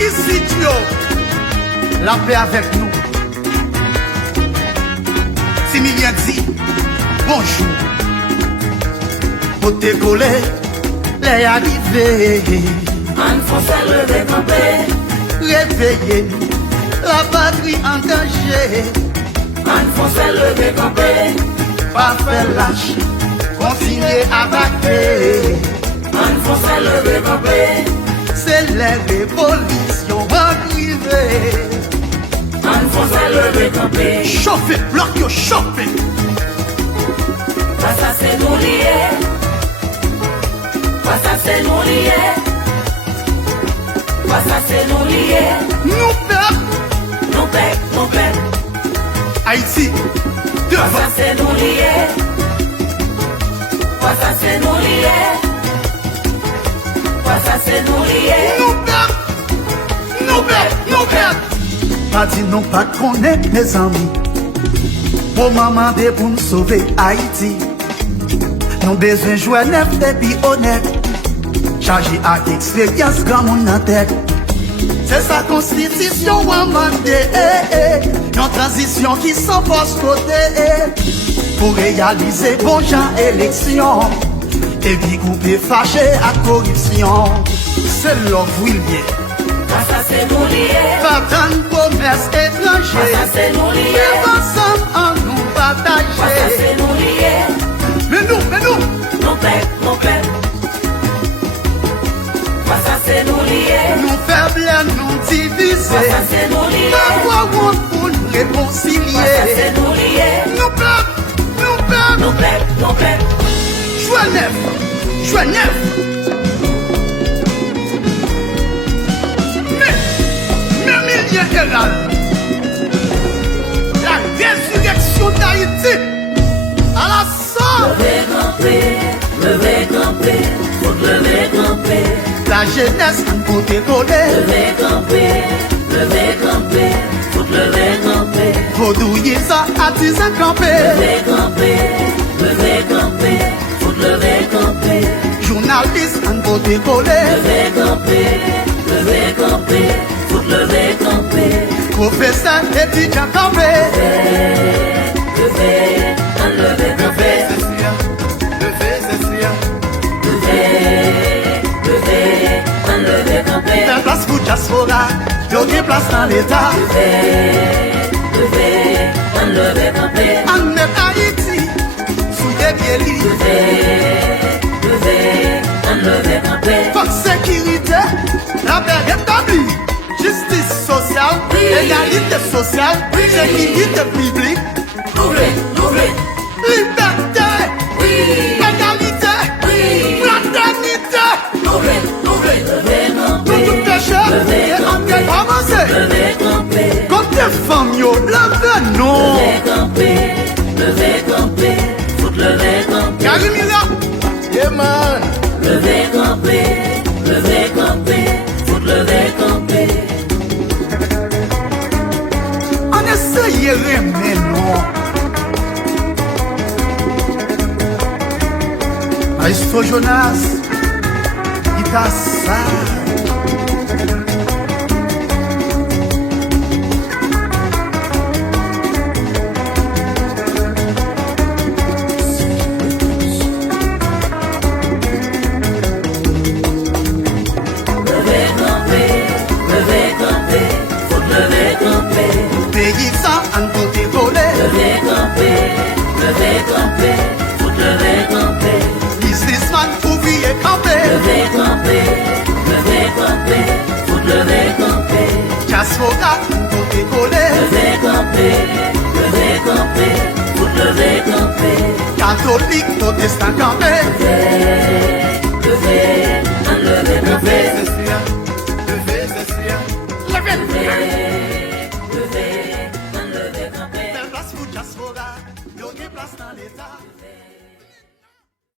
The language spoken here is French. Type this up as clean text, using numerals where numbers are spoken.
ici, Dieu, la paix avec nous. Similien dit, bonjour. Pour te coller, les arrivés. On faut lever camper. Réveiller, la patrie en danger. On faut lever camper. Pas faire lâche, continuer à vaquer. On faut lever camper. C'est les révolutions arrivées. On faut lever camper. Chauffer, bloquer, chauffer. Ça c'est nous liés. Ça c'est nous liés. Ça c'est nous liés. Nous perdons. Nous perdons, nous perdons. Haïti, devant. Ça c'est nous liés. Ça c'est nous liés. Ça c'est nous liés. Nous perdons. Nous perdons, nous perdons. Pas dit non, pas qu'on est mes amis. Pour maman de pour nous sauver Haïti. Nous besoin jouer neuf et puis honnête. Chargé à expérience grand monde en tête. C'est sa constitution ou amendée. Une transition qui s'en passe côté. Pour réaliser bon genre élection. Et puis couper fâché à corruption. C'est l'homme Willier. Ça c'est nous liés. Pas tant de commerce étranger. Ça c'est nous liés. Mais ensemble en nous Ça partager. c'est nous liés. Mais nous. Nous perdons, nous perdons. Ça c'est nous liés. Nous faibles, nous diviser. Ça c'est nous liés. Avoir honte pour nous Ça réconcilier. c'est nous liés. Nous perdons. Nous perdons, nous perdons. Joie neuf. Mais Milien est là. La résurrection d'Haïti. À la sorte. Lever camper, faut lever camper. La jeunesse en côté collé. Lever camper, faut lever camper. Faut douiller ça à 10 ans campé. Lever camper, faut lever camper. Journaliste en côté collé. Lever camper, faut lever camper. Professeur étudiant campé. Lever camper. Lever camper. Faire place pour diaspora. Y'a place dans l'état. Lever camper. En même Haïti. Sous des pieds. Lever camper. Comme sécurité. La paix rétablie. Justice sociale. Oui. Égalité sociale. Oui. Sécurité publique. L'ouvrir. Liberté. Oui. Égalité. Oui. Fraternité. L'ouvrir. Lever Pour camper. tout péché. Lever Et en camper. quel avancé. Lever camper. Comme des femmes, yo, levez non. Lever camper. Faut lever camper. Karimila. Yeah, man. Lever camper. Faut lever camper. On essaye mais non. Maestro Jonas, il t'a ça. Lever camper. Faut lever camper. Pays ça en côté volé. Lever camper. Faut lever camper. Businessman ouvrier campé. Lever camper. Faut lever camper. Diaspora en côté volé. Lever camper. Faut lever camper. Catholique protestant campé.